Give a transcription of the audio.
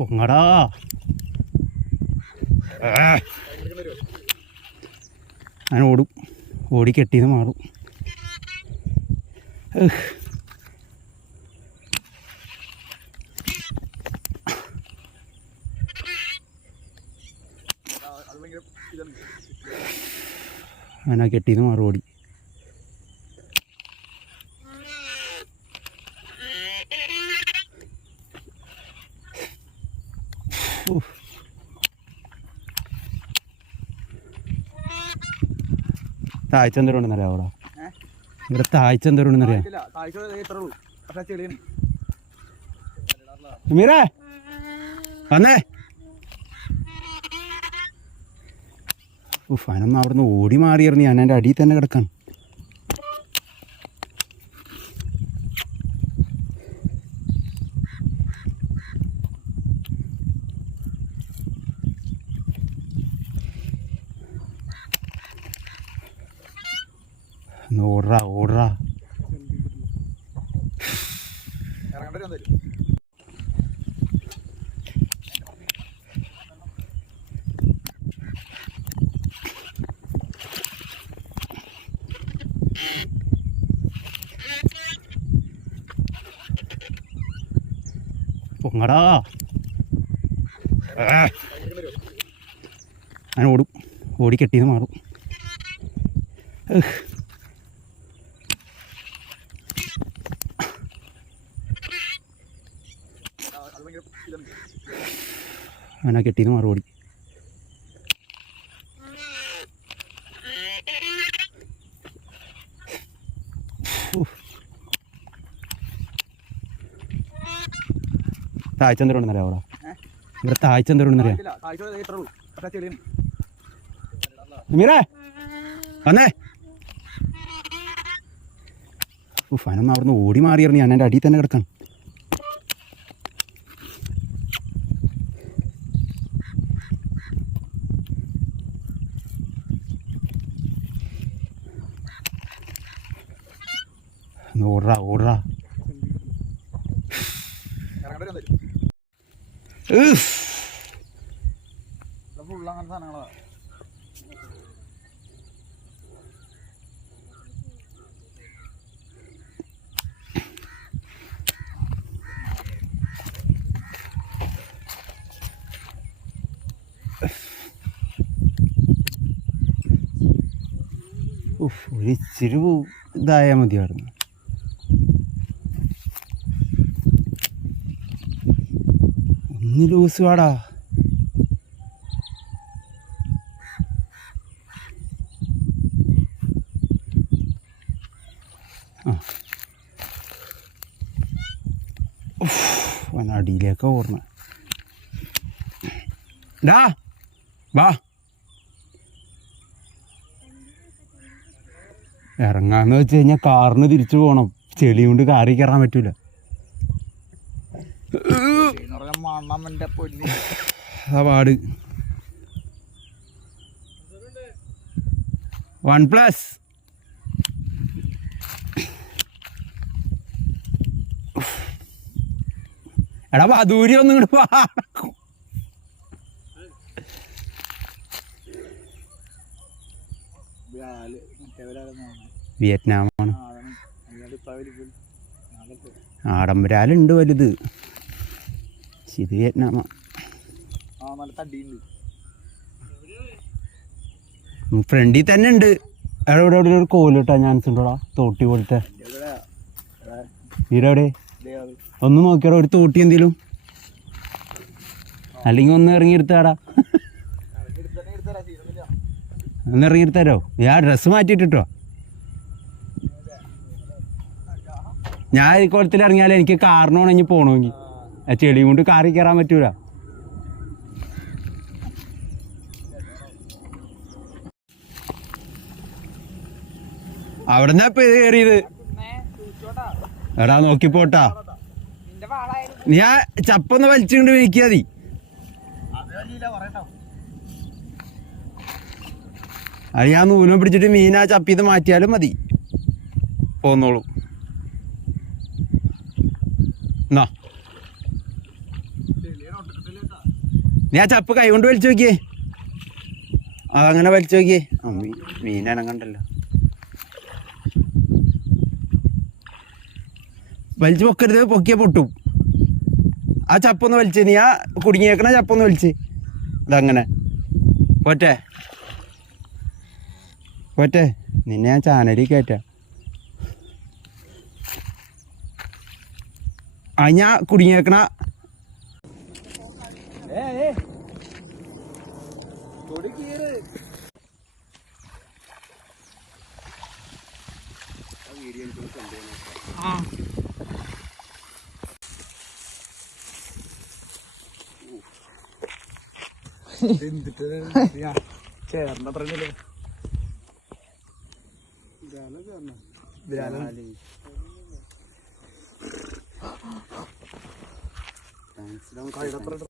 പൊങ്ങടാ. ഞാൻ ഓടും. ഓടി കെട്ടിന്ന് മാറും. അങ്ങനെ കെട്ടിന്ന് മാറും ഓടി. താഴ്ച എന്തോരം ഉണ്ടെന്നറിയാം അവിടെ ഇവിടെ താഴ്ച എന്തോരം ഉണ്ടെന്നറിയാം വന്നേ. ഉഫ് അവനൊന്ന് അവിടുന്ന് ഓടി മാറിയിരുന്നു. ഞാൻ എന്റെ അടിയിൽ തന്നെ കിടക്കാണ്. ഒന്ന് ഓടറാ പൊങ്ങടാ. അങ്ങനെ ഓടും. ഓടി കെട്ടിന്ന് മാറും. ഏഹ്. ഞാൻ മറുപടി. താഴ്ച എന്തോരം ഉണ്ടെന്നറിയാം അവിടെ ഇവിടെ താഴ്ച എന്തോരം ഉണ്ടെന്നറിയാം വന്നേ ഫനൊന്നും അവിടുന്ന് ഓടി മാറിയിരുന്നു ഞാൻ എന്റെ അടിയിൽ തന്നെ കിടക്കാണ് ഒന്ന് ഉഫ്. ഉഫ്, ഒരു ഇച്ചിരി ഇതായാൽ മതിയായിരുന്നു ഒന്ന് ലൂസ് വാടാ. അടിയിലേക്ക് ഓടണ ഡാ വാ. ഇറങ്ങാന്ന് വെച്ച് കഴിഞ്ഞാൽ കാറിന് തിരിച്ചു പോകണം ചെളി കൊണ്ട് കാറി കയറാൻ പറ്റൂല. പൊന്നി. ആ പാട് വൺ പ്ലസ്. എടാ അതൂരി ഒന്നും ഇങ്ങോട്ട്. വിയറ്റ്നാമാണ്. ആഡംബരാലുണ്ട് വലുത്. ഇത് വിയറ്റ്നാമാ ഫ്രണ്ടിൽ തന്നെ ഉണ്ട്. അവിടെ ഇവിടെ എവിടെ ഒരു കോലിട്ടാ ചാൻസ് ഉണ്ടോടാ തോട്ടി പോലിട്ടെ അത്. ഒന്ന് നോക്കിയാടോ ഒരു തോട്ടി എന്തേലും? അല്ലെങ്കിൽ ഒന്ന് ഇറങ്ങിയെടുത്താടാ. ഒന്ന് ഇറങ്ങിയെടുത്തരോ ഞാൻ ഡ്രസ്സ് മാറ്റിയിട്ടോ ഞാൻ ഈ കുളത്തിൽ ഇറങ്ങിയാൽ എനിക്ക് കാറിന് ഉണങ്ങി പോകണമെങ്കിൽ ആ ചെളിയും കൊണ്ട് കാറി കയറാൻ പറ്റൂല. അവിടെ നിന്നാ കയറിയത് എടാ നോക്കിപ്പോട്ടാ നീ ആ ചപ്പൊന്ന് വലിച്ചുകൊണ്ട് വിളിക്കാതി അത് നൂലും പിടിച്ചിട്ട് മീൻ ആ ചപ്പിന്ന് മാറ്റിയാലും മതി. പോന്നോളൂ. എന്നാ ആ ചപ്പ് കൈ കൊണ്ട് വലിച്ചു നോക്കിയേ. അതങ്ങനെ വലിച്ചു നോക്കിയേ. മീനാണ് കണ്ടല്ലോ വലിച്ചു പൊക്കരുത് പൊക്കിയ പൊട്ടും. ആ ചപ്പൊന്ന് വലിച്ച് നീ ആ കുടുങ്ങിയേക്കണ ചപ്പൊന്ന് വലിച്ച്. അതങ്ങനെ പോറ്റേ പോറ്റേ നിന്നെ ഞാൻ ചാനലിൽ കയറ്റാം ആ ഞാൻ കുടുങ്ങിയേക്കണ തൊടി കീറ് എന്തിട്ട് ചേർന്നത്രല്ലേ താങ്ക്സ്